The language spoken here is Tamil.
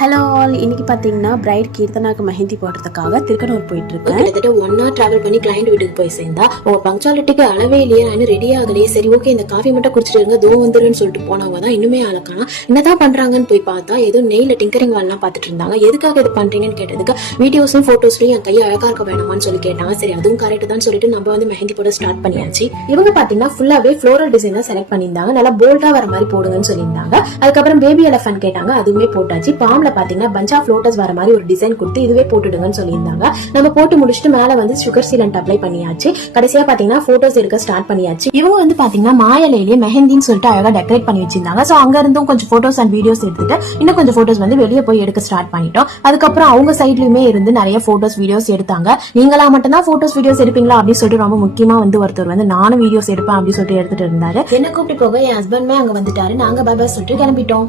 ஹலோ ஆல், இன்னைக்கு பார்த்தீங்கன்னா பிரைட் கீர்த்தனாக்கு மெஹந்தி போடுறதுக்காக திருக்கனூர் போயிட்டு இருக்கேன். கிட்டத்தட்ட 1 hour டிராவல் பண்ணி கிளைண்ட் வீட்டுக்கு போய் சேர்ந்தா உங்க பங்க்சுவாலிட்டிக்கு அளவே இல்லையா, இன்னும் ரெடி ஆகலையே, சரி ஓகே இந்த காஃபி மட்டும் குடிச்சிட்டு இருங்க தோ வந்துருன்னு சொல்லிட்டு போனவங்க தான் இன்னுமே ஆளக்கானா. என்னதான் பண்றாங்கன்னு போய் பார்த்தா ஏதோ நெய்ல டிங்கரிங் வால்லாம் பார்த்துட்டு இருந்தாங்க. எதுக்காக இது பண்றீங்கன்னு கேட்டதுக்கு வீடியோஸும் போட்டோஸ்லயும் என் கையை அழகா இருக்க வேணாமான்னு சொல்லி கேட்டாங்க. சரி அதுவும் கரெக்ட் தான் சொல்லிட்டு நம்ம வந்து மெஹந்தி போட ஸ்டார்ட் பண்ணியாச்சு. இவங்க பாத்தீங்கன்னா ஃபுல்லாவே ஃப்ளோரல் டிசைன் தான் செலக்ட் பண்ணியிருந்தாங்க. நல்லா போல்டா வர மாதிரி போடுங்கன்னு சொல்லியிருந்தாங்க. அதுக்கப்புறம் பேபி எலஃபன்ட் கேட்டாங்க, அதுவுமே போட்டாச்சு. பாம்ல பாத்தீங்கன்னா பஞ்ச் ஆஃப் லோட்டஸ் வர மாதிரி ஒரு டிசைன் கொடுத்து இதுவே போட்டுடுங்கன்னு சொல்லியிருந்தாங்க. நம்ம போட்டு முடிச்சுட்டு மேல வந்து சுகர் சீலண்ட் அப்ளை பண்ணியாச்சு. கடைசியா பாத்தீங்கன்னா போட்டோஸ் எடுக்க ஸ்டார்ட் பண்ணியாச்சு. இவங்க வந்து பாத்தீங்கன்னா மாயலையிலேயே மெஹந்தின்னு சொல்லிட்டு அழகா டெக்கரேட் பண்ணி வச்சிருந்தாங்க. சோ அங்க இருந்தும் கொஞ்சம் போட்டோஸ் அண்ட் வீடியோஸ் எடுத்துட்டு இன்னும் கொஞ்சம் போட்டோஸ் வந்து வெளியே போய் எடுக்க ஸ்டார்ட் பண்ணிட்டோம். அதுக்கப்புறம் அவங்க சைட்லயுமே இருந்து நிறைய போட்டோஸ் வீடியோஸ் எடுத்தாங்க. நீங்களா மட்டும் தான் போட்டோஸ் வீடியோஸ் எடுப்பீங்களா அப்படின்னு சொல்லிட்டு ரொம்ப முக்கியமா வந்து ஒருத்தர் வந்து நானும் வீடியோஸ் எடுப்பேன் அப்படின்னு சொல்லிட்டு எடுத்துட்டு இருந்தாரு. என்ன கூப்பிட்டு போக என் ஹஸ்பண்ட்மே அங்க வந்துட்டாரு. நாங்க பை பை சொல்லிட்டு கிளம்பிட்டோம்.